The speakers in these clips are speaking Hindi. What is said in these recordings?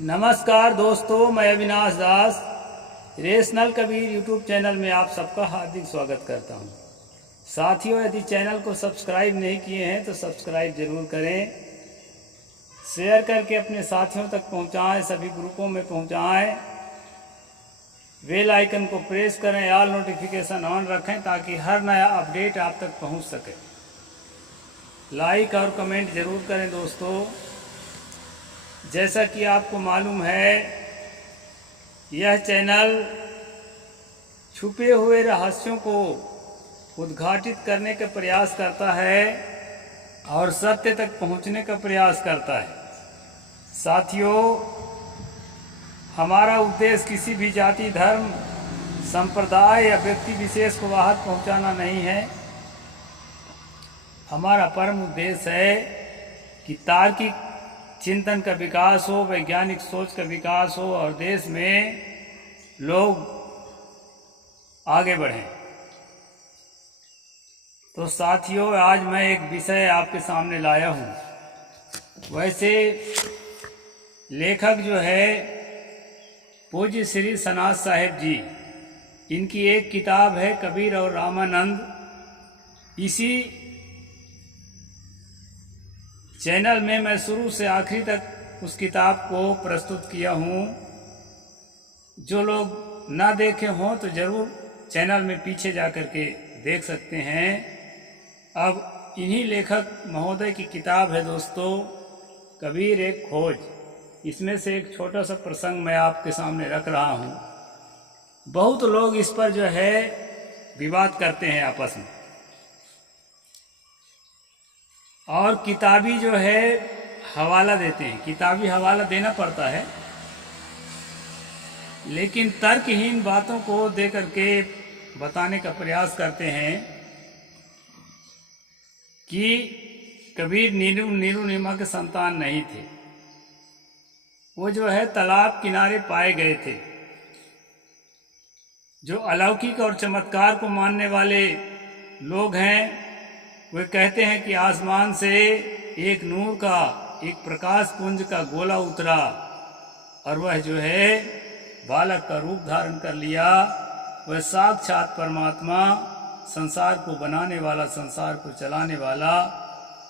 नमस्कार दोस्तों, मैं अविनाश दास रेशनल कबीर यूट्यूब चैनल में आप सबका हार्दिक स्वागत करता हूं। साथियों, यदि चैनल को सब्सक्राइब नहीं किए हैं तो सब्सक्राइब ज़रूर करें, शेयर करके अपने साथियों तक पहुंचाएं, सभी ग्रुपों में पहुंचाएं, बेल आइकन को प्रेस करें, ऑल नोटिफिकेशन ऑन रखें ताकि हर नया अपडेट आप तक पहुंच सके। लाइक और कमेंट ज़रूर करें दोस्तों। जैसा कि आपको मालूम है, यह चैनल छुपे हुए रहस्यों को उद्घाटित करने का प्रयास करता है और सत्य तक पहुंचने का प्रयास करता है। साथियों, हमारा उद्देश्य किसी भी जाति, धर्म, संप्रदाय या व्यक्ति विशेष को आहत पहुंचाना नहीं है। हमारा परम उद्देश्य है कि तार्किक चिंतन का विकास हो, वैज्ञानिक सोच का विकास हो और देश में लोग आगे बढ़ें। तो साथियों, आज मैं एक विषय आपके सामने लाया हूँ। वैसे लेखक जो है पूज्य श्री सनाथ साहेब जी, इनकी एक किताब है कबीर और रामानंद। इसी चैनल में मैं शुरू से आखिरी तक उस किताब को प्रस्तुत किया हूँ। जो लोग ना देखे हों तो ज़रूर चैनल में पीछे जा कर के देख सकते हैं। अब इन्हीं लेखक महोदय की किताब है दोस्तों, कबीर एक खोज। इसमें से एक छोटा सा प्रसंग मैं आपके सामने रख रहा हूँ। बहुत लोग इस पर जो है विवाद करते हैं आपस में, और किताबी जो है हवाला देते हैं। किताबी हवाला देना पड़ता है, लेकिन तर्कहीन बातों को दे करके बताने का प्रयास करते हैं कि कबीर नीलू के संतान नहीं थे। वो जो है तालाब किनारे पाए गए थे। जो अलौकिक और चमत्कार को मानने वाले लोग हैं, वे कहते हैं कि आसमान से एक नूर का, एक प्रकाश पुंज का गोला उतरा और वह जो है बालक का रूप धारण कर लिया। वह साक्षात परमात्मा, संसार को बनाने वाला, संसार को चलाने वाला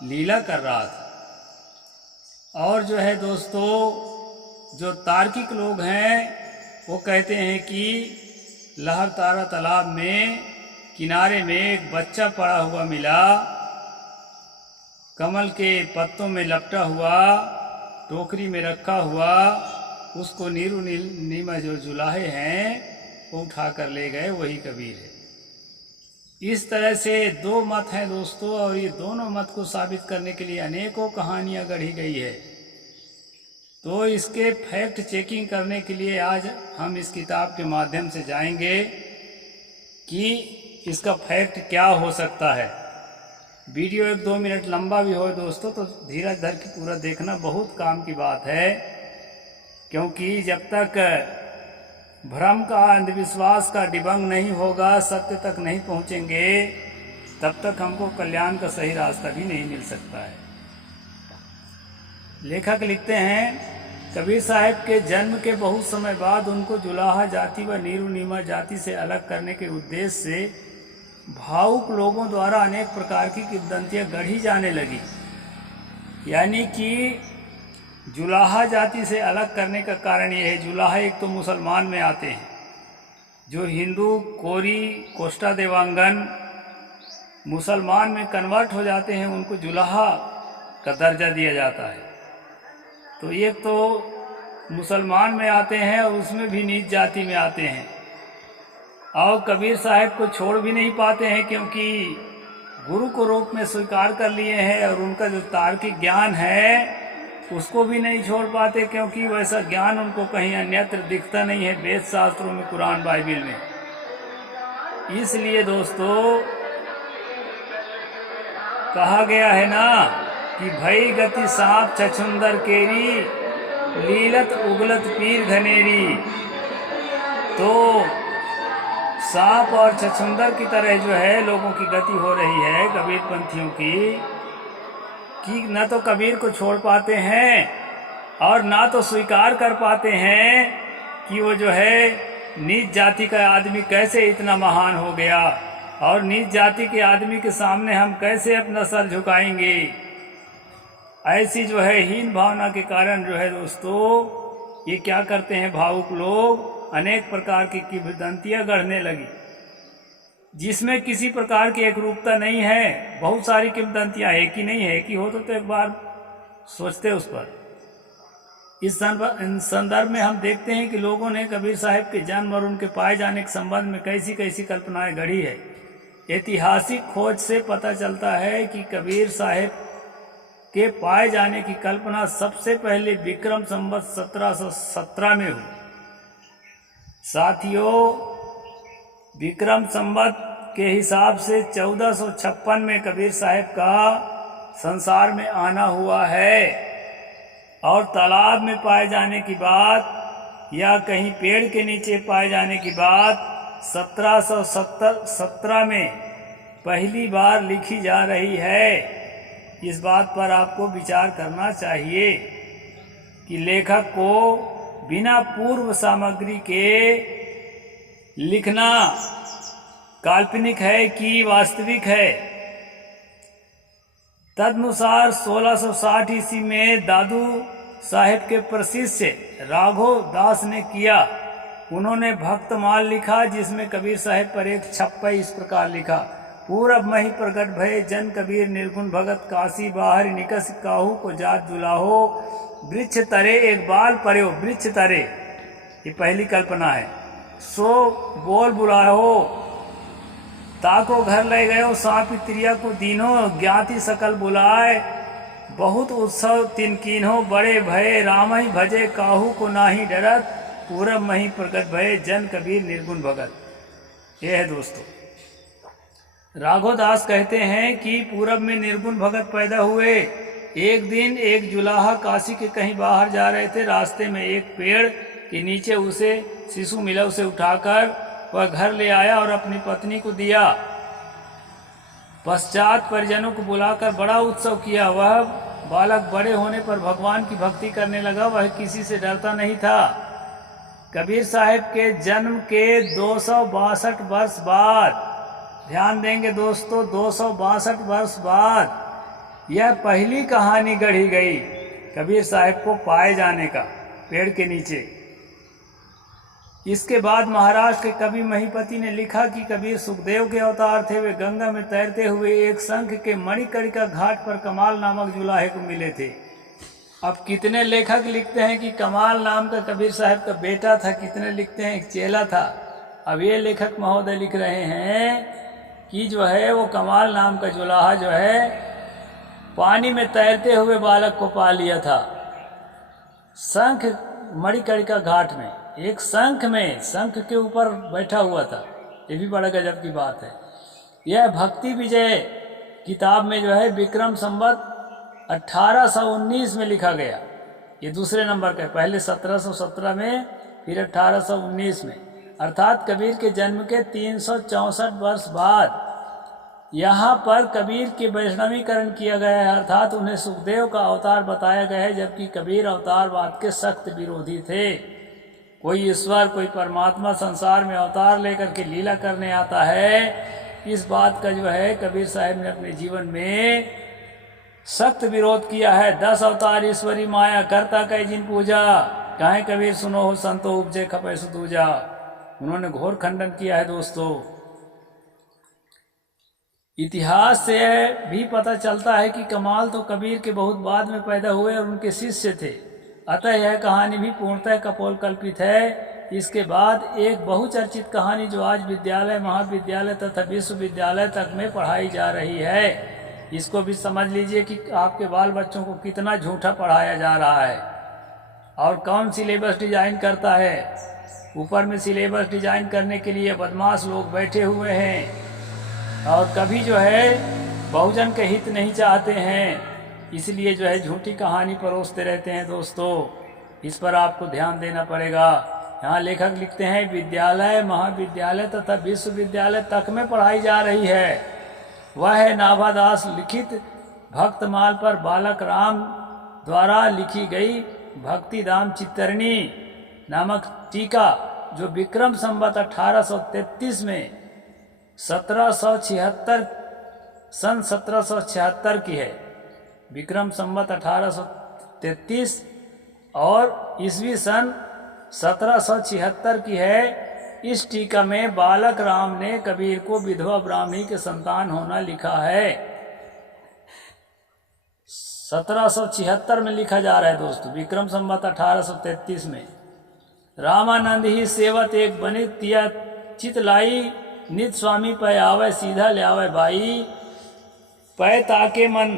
लीला कर रहा था। और जो है दोस्तों, जो तार्किक लोग हैं वो कहते हैं कि लहर तारा तालाब में किनारे में एक बच्चा पड़ा हुआ मिला, कमल के पत्तों में लपटा हुआ, टोकरी में रखा हुआ। उसको नीमा जो जुलाहे हैं वो उठा कर ले गए, वही कबीर है। इस तरह से दो मत हैं दोस्तों, और ये दोनों मत को साबित करने के लिए अनेकों कहानियां गढ़ी गई है। तो इसके फैक्ट चेकिंग करने के लिए आज हम इस किताब के माध्यम से जाएंगे कि इसका फैक्ट क्या हो सकता है। वीडियो 1-2 मिनट लंबा भी हो दोस्तों तो धीरज धर के पूरा देखना बहुत काम की बात है, क्योंकि जब तक भ्रम का, अंधविश्वास का डिबंग नहीं होगा, सत्य तक नहीं पहुंचेंगे, तब तक हमको कल्याण का सही रास्ता भी नहीं मिल सकता है। लेखक लिखते हैं, कबीर साहब के जन्म के बहुत समय बाद उनको जुलाहा जाति व नीमा जाति से अलग करने के उद्देश्य से भावुक लोगों द्वारा अनेक प्रकार की किंवदंतियां गढ़ी जाने लगी। यानी कि जुलाहा जाति से अलग करने का कारण ये है, जुलाहा एक तो मुसलमान में आते हैं, जो हिंदू, कोरी, कोष्टा देवांगन मुसलमान में कन्वर्ट हो जाते हैं, उनको जुलाहा का दर्जा दिया जाता है। तो एक तो मुसलमान में आते हैं और उसमें भी नीच जाति में आते हैं। और कबीर साहब को छोड़ भी नहीं पाते हैं, क्योंकि गुरु को रूप में स्वीकार कर लिए हैं, और उनका जो तार्किक ज्ञान है उसको भी नहीं छोड़ पाते, क्योंकि वैसा ज्ञान उनको कहीं अन्यत्र दिखता नहीं है वेद शास्त्रों में, कुरान बाइबिल में। इसलिए दोस्तों कहा गया है ना कि भई गति सांप छछुंदर केरी, लीलत उगलत पीर घनेरी। तो सांप और छछुंदर की तरह जो है लोगों की गति हो रही है कबीर पंथियों की, कि न तो कबीर को छोड़ पाते हैं और ना तो स्वीकार कर पाते हैं कि वो जो है नीच जाति का आदमी कैसे इतना महान हो गया, और नीच जाति के आदमी के सामने हम कैसे अपना सर झुकाएंगे। ऐसी जो है हीन भावना के कारण जो है दोस्तों ये क्या करते हैं, भावुक लोग अनेक प्रकार की किंवदंतियां गढ़ने लगी, जिसमें किसी प्रकार की एकरूपता नहीं है। बहुत सारी किंवदंतियां एक ही नहीं है, एक ही हो तो एक बार सोचते उस पर। इस संदर्भ में हम देखते हैं कि लोगों ने कबीर साहब के जन्म और उनके पाए जाने के संबंध में कैसी कैसी कल्पनाएं गढ़ी है। ऐतिहासिक खोज से पता चलता है कि कबीर साहब के पाए जाने की कल्पना सबसे पहले विक्रम संवत 1717 में हुई। साथियों, विक्रम संवत के हिसाब से 1456 में कबीर साहब का संसार में आना हुआ है, और तालाब में पाए जाने की बात या कहीं पेड़ के नीचे पाए जाने की बात 1717 में पहली बार लिखी जा रही है। इस बात पर आपको विचार करना चाहिए कि लेखक को बिना पूर्व सामग्री के लिखना काल्पनिक है कि वास्तविक है। तदनुसार 1660 ईस्वी में दादू साहेब के प्रशिष्य राघव दास ने किया। उन्होंने भक्तमाल लिखा, जिसमें कबीर साहब पर एक छप्पा इस प्रकार लिखा: पूरब मही प्रगट भय जन कबीर निर्गुण भगत, काशी बाहर निकस काहू को जात जुलाहो, वृक्ष तरे एक बाल पर्यो वृक्ष तरे। ये पहली कल्पना है। सो बोल बुलाहो ताको घर ले गयो, सांप त्रिया को दीनो, ज्ञाति सकल बुलाए, बहुत उत्सव तिनकीनो, बड़े भय राम ही भजे, काहू को नाही डरत, पूरब मही प्रगट भय जन कबीर निर्गुण भगत। ये है दोस्तों, राघव दास कहते हैं कि पूरब में निर्गुण भगत पैदा हुए। एक दिन एक जुलाहा काशी के कहीं बाहर जा रहे थे। रास्ते में एक पेड़ के नीचे उसे शिशु मिला। उसे उठाकर वह घर ले आया और अपनी पत्नी को दिया। पश्चात परिजनों को बुलाकर बड़ा उत्सव किया। वह बालक बड़े होने पर भगवान की भक्ति करने लगा। वह किसी से डरता नहीं था। कबीर साहब के जन्म के 262 वर्ष बाद, ध्यान देंगे दोस्तों, 262 वर्ष बाद यह पहली कहानी गढ़ी गई कबीर साहब को पाए जाने का, पेड़ के नीचे। इसके बाद महाराष्ट्र के कवि महीपति ने लिखा कि कबीर सुखदेव के अवतार थे। वे गंगा में तैरते हुए एक शंख के मणिकर्णिका घाट पर कमाल नामक जुलाहे को मिले थे। अब कितने लेखक लिखते हैं कि कमाल नाम का कबीर साहब का बेटा था, कितने लिखते हैं एक चेला था। अब ये लेखक महोदय लिख रहे हैं कि जो है वो कमाल नाम का जुलाहा जो है पानी में तैरते हुए बालक को पा लिया था। शंख मणिकर्णिका घाट में, एक शंख में, शंख के ऊपर बैठा हुआ था। ये भी बड़ा गजब की बात है। यह भक्ति विजय किताब में जो है विक्रम संवत 1819 में लिखा गया। ये दूसरे नंबर का है, पहले 1717 में, फिर 1819 में, अर्थात कबीर के जन्म के 364 वर्ष बाद यहाँ पर कबीर के वैष्णवीकरण किया गया है, अर्थात उन्हें सुखदेव का अवतार बताया गया है, जबकि कबीर अवतारवाद के सख्त विरोधी थे। कोई ईश्वर, कोई परमात्मा संसार में अवतार लेकर के लीला करने आता है, इस बात का जो है कबीर साहब ने अपने जीवन में सख्त विरोध किया है। 10 अवतार ईश्वरी माया करता कई जिन पूजा, कहें कबीर सुनो हो संतो उपजे खपे सुतूजा। उन्होंने घोर खंडन किया है दोस्तों। इतिहास से भी पता चलता है कि कमाल तो कबीर के बहुत बाद में पैदा हुए और उनके शिष्य थे। अतः यह कहानी भी पूर्णतः कपोल कल्पित है। इसके बाद एक बहुचर्चित कहानी जो आज विद्यालय, महाविद्यालय तथा विश्वविद्यालय तक में पढ़ाई जा रही है, इसको भी समझ लीजिए कि आपके बाल बच्चों को कितना झूठा पढ़ाया जा रहा है और कौन सिलेबस डिजाइन करता है। ऊपर में सिलेबस डिजाइन करने के लिए बदमाश लोग बैठे हुए हैं और कभी जो है बहुजन के हित नहीं चाहते हैं, इसलिए जो है झूठी कहानी परोसते रहते हैं दोस्तों। इस पर आपको ध्यान देना पड़ेगा। यहाँ लेखक लिखते हैं विद्यालय, महाविद्यालय तथा विश्वविद्यालय तक में पढ़ाई जा रही है। वह है नाभादास लिखित भक्तमाल पर बालक राम द्वारा लिखी गई भक्तिधाम चित्तरणी नामक टीका जो विक्रम संवत 1833 में 1776 सन 1776 की है। विक्रम संवत 1833 और ईस्वी सन 1776 की है। इस टीका में बालक राम ने कबीर को विधवा ब्राह्मणी के संतान होना लिखा है। 1776 में लिखा जा रहा है दोस्तों, विक्रम संवत 1833 में। रामानंद ही सेवत एक बनित तिया चित लाई, नित स्वामी पै आवे सीधा ले आवे बाई। पै ताके मन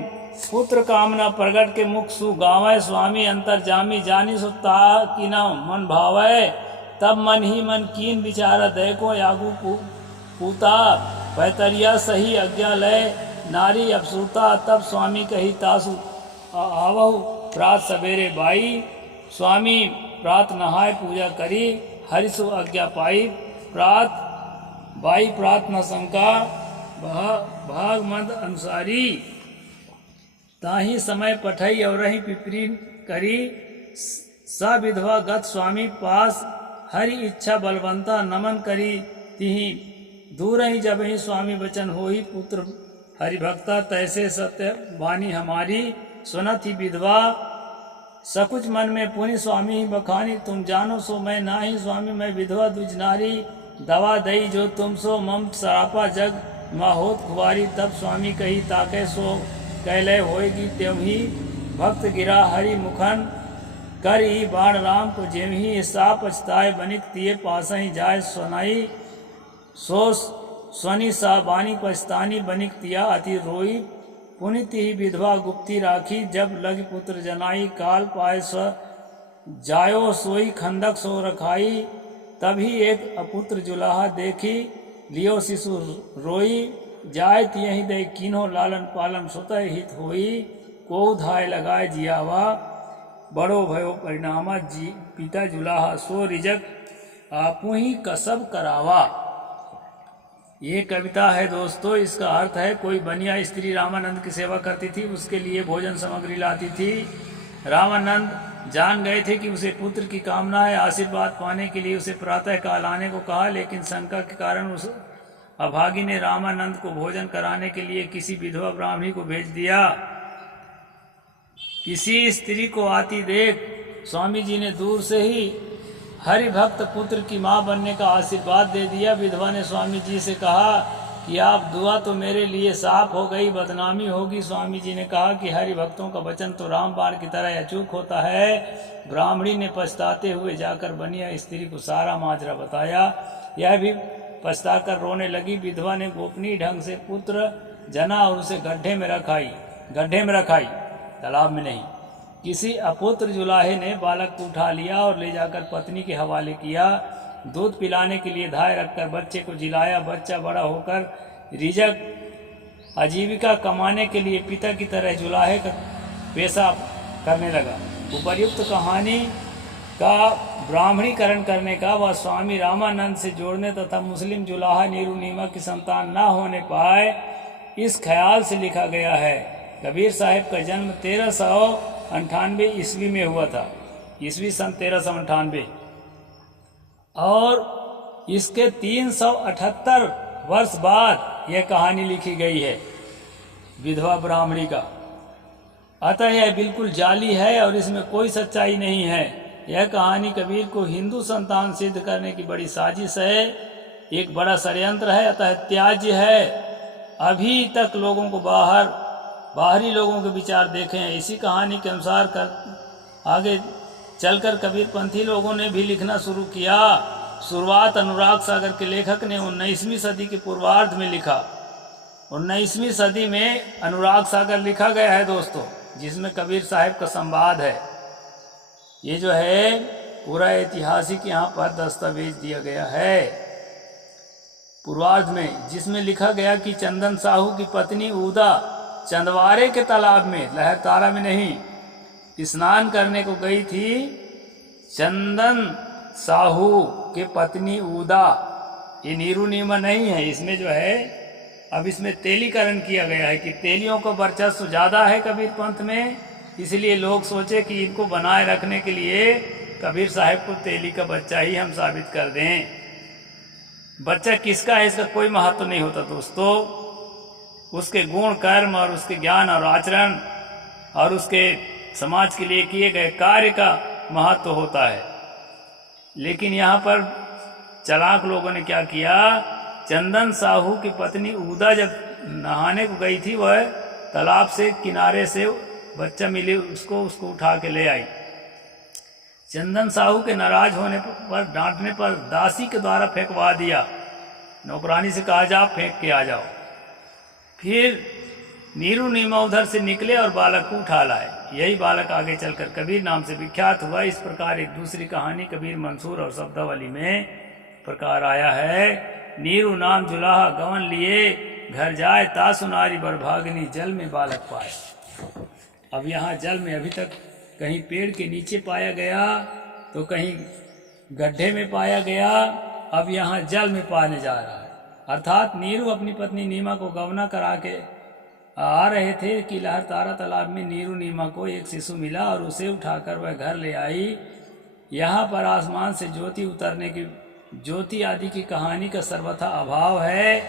पुत्र कामना प्रगट के मुख सु गावे, स्वामी अंतर जामी जानी सुता की न मन भावे। तब मन ही मन कीन विचार दय को यागू पूता, पैतरिया सही आज्ञा लय नारी अफसूता। तब स्वामी कही तासु आवहु प्रात सवेरे बाई, स्वामी प्रात नहाय पूजा करी, हरिसु आज्ञा पाई। प्रात बाई प्रात न शंका, भाग मद अनुसारी। ताही समय पठई और रही पिपरी करी, स विधवा गत स्वामी पास, हरि इच्छा बलवंता नमन करी तिहि। दूर ही जब ही स्वामी वचन होई, पुत्र हरिभक्ता तैसे सत्य वाणी हमारी। सुनत ही विधवा सकुच मन में पुनि, स्वामी ही बखानी तुम जानो सो मैं नाही। स्वामी मैं विधवा दुज नारी, दवा दई जो तुम सो मम सरापा जग माहोत खुवारी। तब स्वामी कही ताके सो कैलय होएगी त्यों ही, भक्त गिरा हरि मुखन कर ही बाण राम को जेम ही। सा पछताए बनिक तिये पास ही जाय सुनाई, सो स्वनी सा बानी पछतानी बनिक तिया अति रोई। पुनित ही विधवा गुप्ती राखी, जब लग पुत्र जनाई। काल पाए स्व जायो सोई खंदक सो रखाई। तभी एक अपुत्र जुलाहा देखी, लियो शिशु रोई। जाय तियहि दे कीन्हो लालन पालन सुतः हित होई। को धाय लगाए जियावा, बड़ो भयो परिणामा जी पिता जुलाहा। सो रिजक आपू ही कसब करावा। ये कविता है दोस्तों। इसका अर्थ है कोई बनिया स्त्री रामानंद की सेवा करती थी, उसके लिए भोजन सामग्री लाती थी। रामानंद जान गए थे कि उसे पुत्र की कामना है। आशीर्वाद पाने के लिए उसे प्रातः काल आने को कहा, लेकिन शंका के कारण उस अभागी ने रामानंद को भोजन कराने के लिए किसी विधवा ब्राह्मणी को भेज दिया। किसी स्त्री को आती देख स्वामी जी ने दूर से ही हरि भक्त पुत्र की मां बनने का आशीर्वाद दे दिया। विधवा ने स्वामी जी से कहा कि आप दुआ तो मेरे लिए साफ हो गई, बदनामी होगी। स्वामी जी ने कहा कि हरि भक्तों का वचन तो रामबाण की तरह अचूक होता है। ब्राह्मणी ने पछताते हुए जाकर बनिया स्त्री को सारा माजरा बताया। यह भी पछताकर रोने लगी। विधवा ने गोपनीय ढंग से पुत्र जना और उसे गड्ढे में रखाई, तालाब में नहीं। किसी अपुत्र जुलाहे ने बालक को उठा लिया और ले जाकर पत्नी के हवाले किया। दूध पिलाने के लिए धाय रखकर बच्चे को जिलाया। बच्चा बड़ा होकर रिजक आजीविका कमाने के लिए पिता की तरह जुलाहे का पेशा करने लगा। उपर्युक्त कहानी का ब्राह्मणीकरण करने का व स्वामी रामानंद से जोड़ने तथा मुस्लिम जुलाहा नीरू नीमा की संतान न होने पाए, इस ख्याल से लिखा गया है। कबीर साहब का जन्म 1398 ईस्वी में हुआ था, ईस्वी सन 1398, और इसके 378 वर्ष बाद यह कहानी लिखी गई है विधवा ब्राह्मणी का। अतः यह बिल्कुल जाली है और इसमें कोई सच्चाई नहीं है। यह कहानी कबीर को हिंदू संतान सिद्ध करने की बड़ी साजिश है, एक बड़ा षड्यंत्र है, अतः त्याज्य है। अभी तक लोगों को बाहरी लोगों के विचार देखे हैं। इसी कहानी के अनुसार आगे चलकर कबीरपंथी लोगों ने भी लिखना शुरू किया। शुरुआत अनुराग सागर के लेखक ने 19वीं सदी के पूर्वार्ध में लिखा। 19वीं सदी में अनुराग सागर लिखा गया है दोस्तों, जिसमें कबीर साहब का संवाद है। ये जो है पूरा ऐतिहासिक यहाँ पर दस्तावेज दिया गया है पूर्वार्ध में, जिसमें लिखा गया कि चंदन साहू की पत्नी उदा चंदवारे के तालाब में, लहरतारा में नहीं, स्नान करने को गई थी। चंदन साहू के पत्नी उदा, ये नीरू नीमा नहीं है। इसमें जो है अब इसमें तेलीकरण किया गया है कि तेलियों का वर्चस्व ज़्यादा है कबीर पंथ में, इसलिए लोग सोचे कि इनको बनाए रखने के लिए कबीर साहब को तेली का बच्चा ही हम साबित कर दें। बच्चा किसका है इसका कोई महत्व नहीं होता दोस्तों, उसके गुण कर्म और उसके ज्ञान और आचरण और उसके समाज के लिए किए गए कार्य का महत्व होता है। लेकिन यहाँ पर चालाक लोगों ने क्या किया, चंदन साहू की पत्नी उदा जब नहाने को गई थी, वह तालाब से किनारे से बच्चा मिली उसको उठा के ले आई। चंदन साहू के नाराज होने पर डांटने पर दासी के द्वारा फेंकवा दिया। नौकरानी से कहा जा फेंक के आ जाओ। फिर नीरू नीमा उधर से निकले और बालक को उठा लाए। यही बालक आगे चलकर कबीर नाम से विख्यात हुआ। इस प्रकार एक दूसरी कहानी कबीर मंसूर और शब्दावली में प्रकार आया है। नीरू नाम जुलाहा गवन लिए, घर जाए तासुनारी बरभागनी, जल में बालक पाए। अब यहाँ जल में अभी तक कहीं पेड़ के नीचे पाया गया तो कहीं गड्ढे में पाया गया, अब यहाँ जल में पाने जा रहा है। अर्थात नीरू अपनी पत्नी नीमा को गवना करा के आ रहे थे कि लहर तारा तालाब में नीरू नीमा को एक शिशु मिला और उसे उठाकर वह घर ले आई। यहाँ पर आसमान से ज्योति उतरने की, ज्योति आदि की कहानी का सर्वथा अभाव है।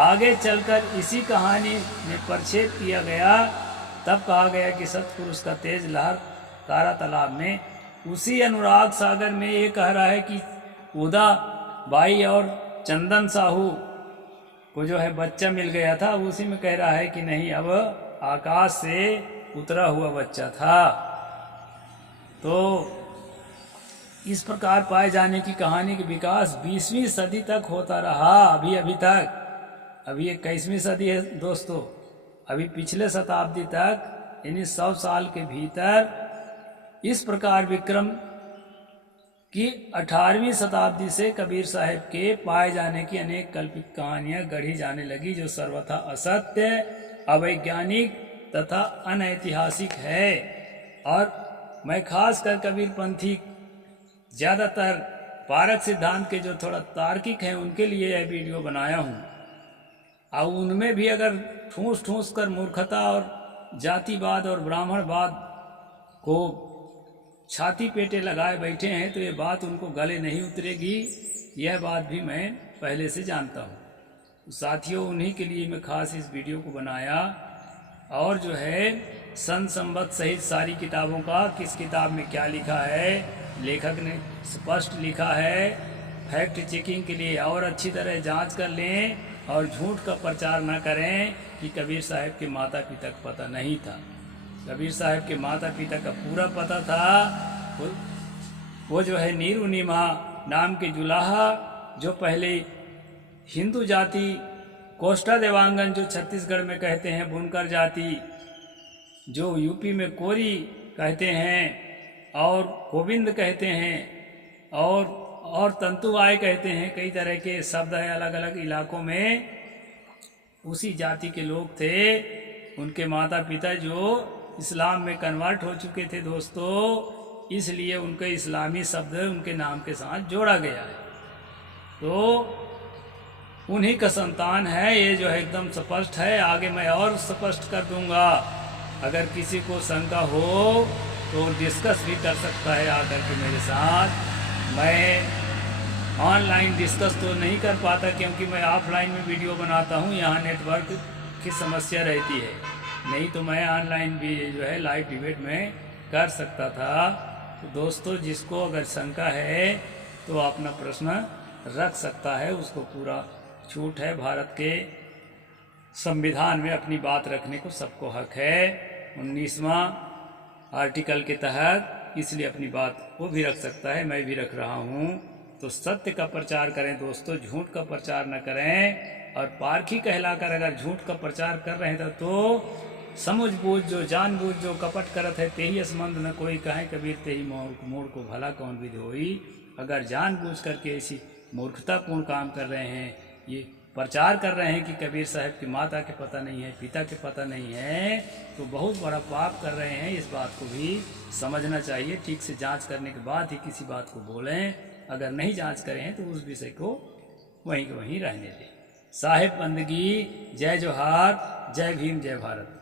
आगे चलकर इसी कहानी में प्रक्षेप किया गया। तब कहा गया कि सतपुरुष का तेज लहर तारा तालाब में, उसी अनुराग सागर में ये कह रहा है कि उदा बाई और चंदन साहू को जो है बच्चा मिल गया था, उसी में कह रहा है कि नहीं, अब आकाश से उतरा हुआ बच्चा था। तो इस प्रकार पाए जाने की कहानी की विकास 20वीं सदी तक होता रहा। अभी तक, अभी 21वीं सदी है दोस्तों। अभी पिछले शताब्दी तक यानी 100 साल के भीतर इस प्रकार विक्रम की 18वीं शताब्दी से कबीर साहब के पाए जाने की अनेक कल्पित कहानियां गढ़ी जाने लगी, जो सर्वथा असत्य, अवैज्ञानिक तथा अनैतिहासिक है। और मैं खासकर कबीर पंथी ज़्यादातर पारक सिद्धांत के जो थोड़ा तार्किक हैं उनके लिए यह वीडियो बनाया हूँ। और उनमें भी अगर ठूस ठूस कर मूर्खता और जातिवाद और ब्राह्मणवाद को छाती पेटे लगाए बैठे हैं तो ये बात उनको गले नहीं उतरेगी। यह बात भी मैं पहले से जानता हूँ। साथियों, उन्हीं के लिए मैं खास इस वीडियो को बनाया। और जो है सन संवत सहित सारी किताबों का किस किताब में क्या लिखा है, लेखक ने स्पष्ट लिखा है। फैक्ट चेकिंग के लिए और अच्छी तरह जांच कर लें और झूठ का प्रचार न करें कि कबीर साहब के माता पिता का पता नहीं था। कबीर साहब के माता पिता का पूरा पता था। वो जो है नीरू नीमा नाम के जुलाहा, जो पहले हिंदू जाति कोष्टा देवांगन जो छत्तीसगढ़ में कहते हैं, बुनकर जाति जो यूपी में कोरी कहते हैं और गोविंद कहते हैं और तंतुवाय कहते हैं, कई तरह के शब्द हैं अलग अलग इलाकों में। उसी जाति के लोग थे। उनके माता पिता जो इस्लाम में कन्वर्ट हो चुके थे दोस्तों, इसलिए उनके इस्लामी शब्द उनके नाम के साथ जोड़ा गया है। तो उन्हीं का संतान है। ये जो है एकदम स्पष्ट है। आगे मैं और स्पष्ट कर दूंगा। अगर किसी को शंका हो तो डिस्कस भी कर सकता है आकर के मेरे साथ। मैं ऑनलाइन डिस्कस तो नहीं कर पाता क्योंकि मैं ऑफलाइन में वीडियो बनाता हूँ, यहाँ नेटवर्क की समस्या रहती है। नहीं तो मैं ऑनलाइन भी जो है लाइव डिबेट में कर सकता था। तो दोस्तों, जिसको अगर शंका है तो अपना प्रश्न रख सकता है, उसको पूरा छूट है। भारत के संविधान में अपनी बात रखने को सबको हक है 19वां आर्टिकल के तहत, इसलिए अपनी बात वो भी रख सकता है, मैं भी रख रहा हूँ। तो सत्य का प्रचार करें दोस्तों, झूठ का प्रचार न करें। और पारखी कहलाकर अगर झूठ का प्रचार कर रहे थे तो समझ बूझ जो जानबूझ जो कपट करत है तेही असमंद न कोई कहे, कबीर तेही मोड़ को भला कौन विधि होई। अगर जानबूझ करके ऐसी मूर्खतापूर्ण काम कर रहे हैं, ये प्रचार कर रहे हैं कि कबीर साहब की माता के पता नहीं है, पिता के पता नहीं है, तो बहुत बड़ा पाप कर रहे हैं। इस बात को भी समझना चाहिए। ठीक से जांच करने के बाद ही किसी बात को बोलें। अगर नहीं जांच करें हैं तो उस विषय को वहीं के वहीं रहने दें। साहिब बंदगी, जय जोहार, जय भीम, जय भारत।